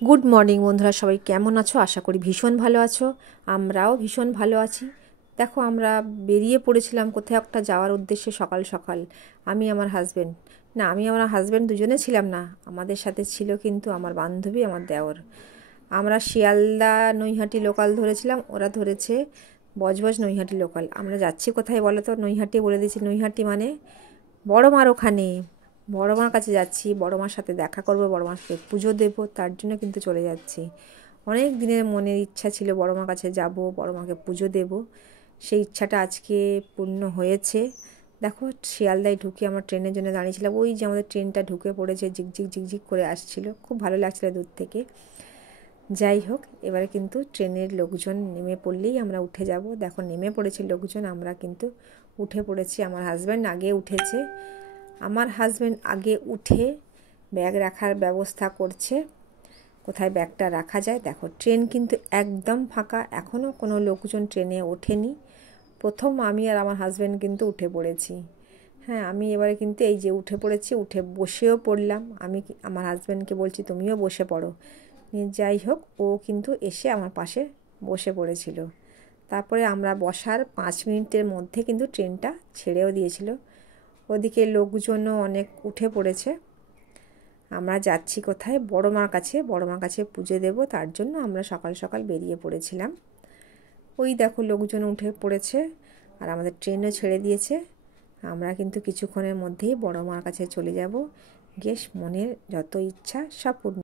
Good morning বন্ধুরা, সবাই কেমন আছো? আশা করি ভীষণ ভালো আছো। আমরাও ভীষণ ভালো আছি। দেখো, আমরা বেরিয়ে পড়েছিলাম কোথাও একটা যাওয়ার উদ্দেশ্যে সকাল সকাল। আমি আমার হাজব্যান্ড দুজনে ছিলাম না, আমাদের সাথে ছিল কিন্তু আমার বান্ধবী, আমার দেওর। আমরা শিয়ালদা নৈহাটি লোকাল ধরেছিলাম, ওরা ধরেছে বজবজ নৈহাটি লোকাল। আমরা যাচ্ছি কোথায় বলো তো? নৈহাটি বলে দিয়েছি। নৈহাটি মানে বড় মার ওখানে, বড় মার কাছে যাচ্ছি। বড় মার সাথে দেখা করব, বড় মার সাথে পুজো দেবো, তার জন্য কিন্তু চলে যাচ্ছি। অনেক দিনের মনের ইচ্ছা ছিল বড় মার কাছে যাব, বড় মাকে পুজো দেব। সেই ইচ্ছাটা আজকে পূর্ণ হয়েছে। দেখো, শিয়ালদায় ঢুকে আমরা ট্রেনের জন্য দাঁড়িয়েছিলাম। ওই যে আমাদের ট্রেনটা ঢুকে পড়েছে, ঝিকঝিক ঝিকঝিক করে আসছিল, খুব ভালো লাগছিল দূর থেকে। যাই হোক, এবারে কিন্তু ট্রেনের লোকজন নেমে পড়লেই আমরা উঠে যাব। দেখো, নেমে পড়েছে লোকজন, আমরা কিন্তু উঠে পড়েছি। আমার হাজব্যান্ড আগে উঠেছে। আমার হাজব্যান্ড আগে উঠে ব্যাগ রাখার ব্যবস্থা করছে, কোথায় ব্যাগটা রাখা যায়। দেখো, ট্রেন কিন্তু একদম ফাঁকা, এখনও কোনো লোকজন ট্রেনে ওঠেনি। প্রথম আমি আর আমার হাজব্যান্ড কিন্তু উঠে পড়েছি। হ্যাঁ, আমি এবারে কিন্তু এই যে উঠে পড়েছি, উঠে বসেও পড়লাম। আমার হাজব্যান্ডকে বলছি তুমিও বসে পড়ো। যাই হোক, ও কিন্তু এসে আমার পাশে বসে পড়েছিল। তারপরে আমরা বসার 5 মিনিটের মধ্যে কিন্তু ট্রেনটা ছেড়েও দিয়েছিল। ওদিকে লোকজনও অনেক উঠে পড়েছে। আমরা যাচ্ছি কোথায়? বড় মার কাছে। বড় মার কাছে পুজো দেব, তার জন্য আমরা সকাল সকাল বেরিয়ে পড়েছিলাম। ওই দেখো, লোকজন উঠে পড়েছে আর আমাদের ট্রেনও ছেড়ে দিয়েছে। আমরা কিন্তু কিছুক্ষণের মধ্যেই বড় মার কাছে চলে যাব, গিয়ে মনের যত ইচ্ছা সব পূর্ণ